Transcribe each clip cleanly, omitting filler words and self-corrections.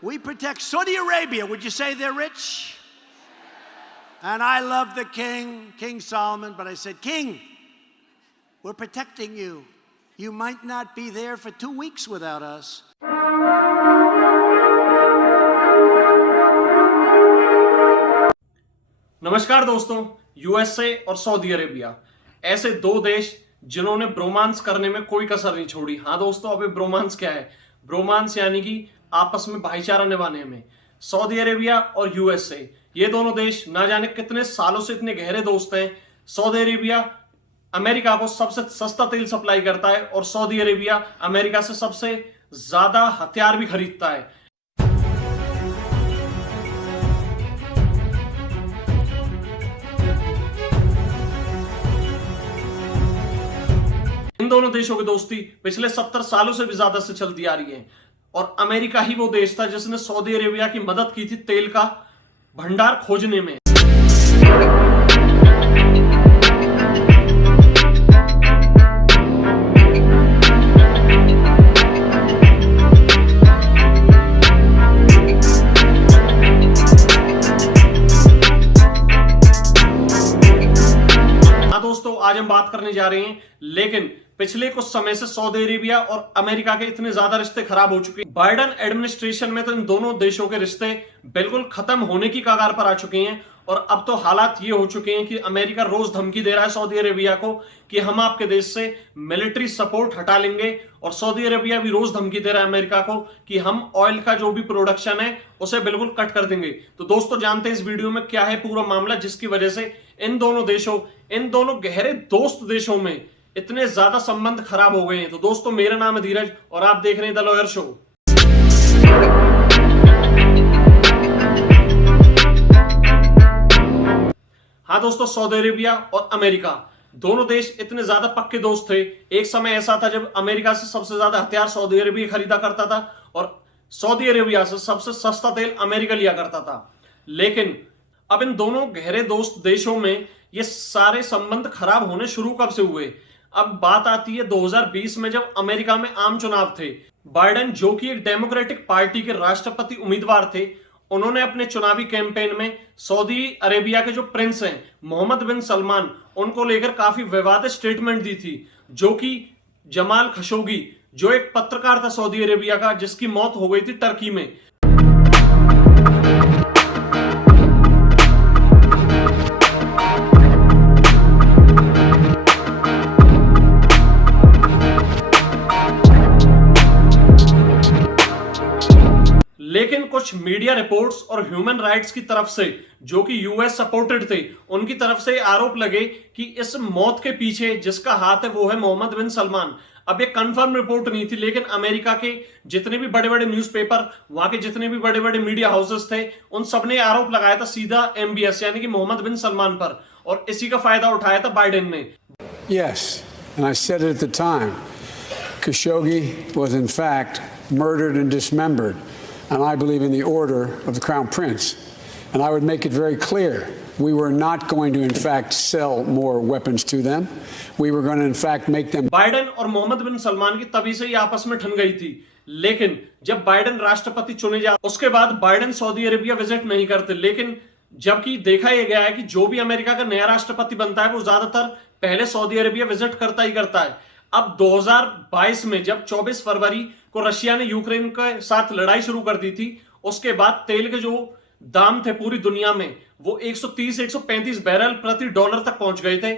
We protect Saudi Arabia. Would you say they're rich? And I love the king, King Solomon, but I said, King, we're protecting you. You might not be there for 2 weeks without us. नमस्कार दोस्तों, USA और Saudi Arabia ऐसे दो देश जिन्होंने bromance करने में कोई कसर नहीं छोड़ी। हाँ दोस्तों, अभी ब्रोमांस क्या है? ब्रोमांस यानी कि आपस में भाईचारा निभाने में। सऊदी अरेबिया और यूएसए ये दोनों देश ना जाने कितने सालों से इतने गहरे दोस्त हैं। सऊदी अरेबिया अमेरिका को सबसे सस्ता तेल सप्लाई करता है और सऊदी अरेबिया अमेरिका से सबसे ज्यादा हथियार भी खरीदता है। इन दोनों देशों की दोस्ती पिछले 70 सालों से भी ज्यादा से चलती आ रही है और अमेरिका ही वो देश था जिसने सऊदी अरेबिया की मदद की थी तेल का भंडार खोजने में। हाँ दोस्तों, आज हम बात करने जा रहे हैं, लेकिन पिछले कुछ समय से सऊदी अरेबिया और अमेरिका के इतने ज्यादा रिश्ते खराब हो चुके हैं। बाइडेन एडमिनिस्ट्रेशन में तो इन दोनों देशों के रिश्ते बिल्कुल खत्म होने की कगार पर आ चुके हैं और अब तो हालात ये हो चुके हैं कि अमेरिका रोज धमकी दे रहा है सऊदी अरेबिया को कि हम आपके देश से मिलिट्री सपोर्ट हटा लेंगे, और सऊदी अरेबिया भी रोज धमकी दे रहा है अमेरिका को कि हम ऑयल का जो भी प्रोडक्शन है उसे बिल्कुल कट कर देंगे। तो दोस्तों, जानते हैं इस वीडियो में क्या है पूरा मामला जिसकी वजह से इन दोनों गहरे दोस्त देशों में इतने ज्यादा संबंध खराब हो गए हैं। तो दोस्तों, मेरा नाम है धीरज और आप देख रहे हैं द लॉयर शो। हाँ दोस्तों, सऊदी अरेबिया और अमेरिका दोनों देश इतने ज्यादा पक्के दोस्त थे। एक समय ऐसा था जब अमेरिका से सबसे ज्यादा हथियार सऊदी अरेबिया खरीदा करता था और सऊदी अरेबिया से सबसे सस्ता तेल अमेरिका लिया करता था। लेकिन अब इन दोनों गहरे दोस्त देशों में ये सारे संबंध खराब होने शुरू कब से हुए? अब बात आती है 2020 में, जब अमेरिका में आम चुनाव थे। बाइडेन, जो कि एक डेमोक्रेटिक पार्टी के राष्ट्रपति उम्मीदवार थे, उन्होंने अपने चुनावी कैंपेन में सऊदी अरेबिया के जो प्रिंस हैं मोहम्मद बिन सलमान, उनको लेकर काफी विवादित स्टेटमेंट दी थी, जो कि जमाल खशोगी, जो एक पत्रकार था सऊदी अरेबिया का, जिसकी मौत हो गई थी टर्की में। लेकिन कुछ मीडिया रिपोर्ट्स और ह्यूमन राइट्स की तरफ से, जो कि यूएस सपोर्टेड थे, उनकी तरफ से आरोप लगे कि इस मौत के पीछे जिसका हाथ है वो है मोहम्मद बिन सलमान। अब ये कंफर्म रिपोर्ट नहीं थी, लेकिन अमेरिका के जितने भी बड़े बड़े न्यूज़पेपर, वहां के जितने भी बड़े बड़े मीडिया हाउसेस थे, उन सबने आरोप लगाया था सीधा एमबीएस यानी कि मोहम्मद बिन सलमान पर, और इसी का फायदा उठाया था बाइडेन ने। Yes, and I said it at the time. Khashoggi was in fact murdered and dismembered, and I believe in the order of the Crown Prince. And I would make it very clear, we were not going to in fact sell more weapons to them. We were going to in fact make them. Biden और मोहम्मद बिन सलमान की तभी से ही आपस में ठन गई थी, लेकिन जब बाइडेन राष्ट्रपति चुने जा उसके बाद बाइडेन सऊदी अरेबिया विजिट नहीं करते। लेकिन जबकि देखा यह गया है कि जो भी अमेरिका का नया राष्ट्रपति बनता है वो ज्यादातर पहले सऊदी अरेबिया विजिट करता ही करता है। अब 2022 में जब 24 फरवरी को रशिया ने यूक्रेन के साथ लड़ाई शुरू कर दी थी, उसके बाद तेल के जो दाम थे पूरी दुनिया में वो 130-135 बैरल प्रति डॉलर तक पहुंच गए थे।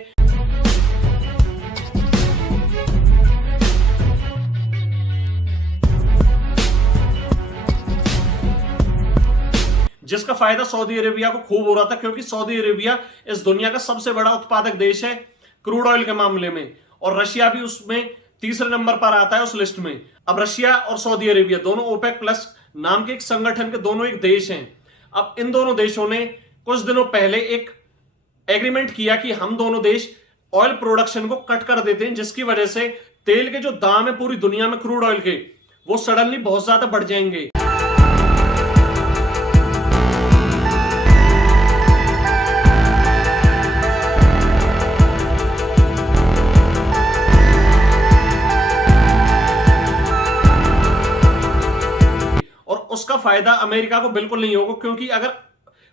जिसका फायदा सऊदी अरेबिया को खूब हो रहा था, क्योंकि सऊदी अरेबिया इस दुनिया का सबसे बड़ा उत्पादक देश है क्रूड ऑयल के मामले में, और रशिया भी उसमें तीसरे नंबर पर आता है उस लिस्ट में। अब रशिया और सऊदी अरेबिया दोनों ओपेक प्लस नाम के एक संगठन के दोनों एक देश हैं। अब इन दोनों देशों ने कुछ दिनों पहले एक एग्रीमेंट किया कि हम दोनों देश ऑयल प्रोडक्शन को कट कर देते हैं, जिसकी वजह से तेल के जो दाम है पूरी दुनिया में क्रूड ऑयल के, वो सडनली बहुत ज्यादा बढ़ जाएंगे। उसका फायदा अमेरिका को बिल्कुल नहीं होगा, क्योंकि अगर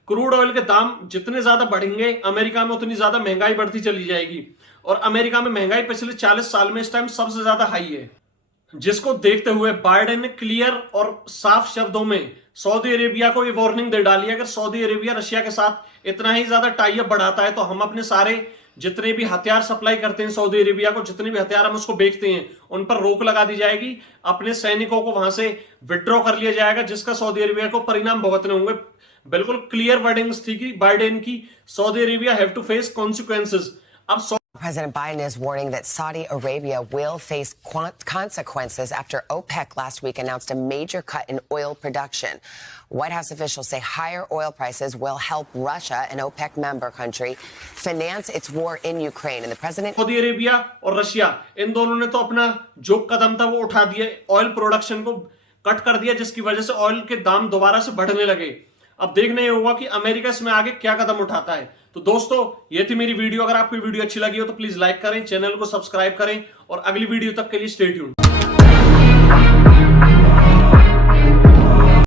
क्रूड ऑयल के दाम जितने ज्यादा बढ़ेंगे अमेरिका में उतनी ज्यादा महंगाई बढ़ती चली जाएगी। और अमेरिका में महंगाई पिछले 40 साल में इस टाइम सबसे ज्यादा हाई है, जिसको देखते हुए बाइडेन ने क्लियर और साफ शब्दों में सऊदी अरेबिया को ये वार्निंग दे डाली है, अगर सऊदी अरेबिया रशिया के साथ इतना ही ज्यादा टाई अप बढ़ाता है तो हम अपने सारे जितने भी हथियार सप्लाई करते हैं सऊदी अरेबिया को, जितने भी हथियार हम उसको बेचते हैं, उन पर रोक लगा दी जाएगी, अपने सैनिकों को वहां से विड्रॉ कर लिया जाएगा, जिसका सऊदी अरेबिया को परिणाम भुगतने होंगे। बिल्कुल क्लियर वर्डिंग्स थी कि बाइडेन की, Saudi Arabia have to face consequences. अब President Biden is warning that Saudi Arabia will face consequences after OPEC last week announced a major cut in oil production. White House officials say higher oil prices will help Russia, an OPEC member country, finance its war in Ukraine. And the president... Saudi Arabia और Russia इन दोनों ने तो अपना जो कदम था वो उठा दिया, ऑयल प्रोडक्शन को कट कर दिया, जिसकी वजह से ऑयल के दाम दोबारा से बढ़ने लगे। अब देखना ये होगा कि अमेरिका इसमें आगे क्या कदम उठाता है। तो दोस्तों ये थी मेरी वीडियो, अगर आपको वीडियो अच्छी लगी हो तो प्लीज लाइक करें, चैनल को सब्सक्राइब करें और अगली वीडियो तक के लिए स्टे ट्यून्ड।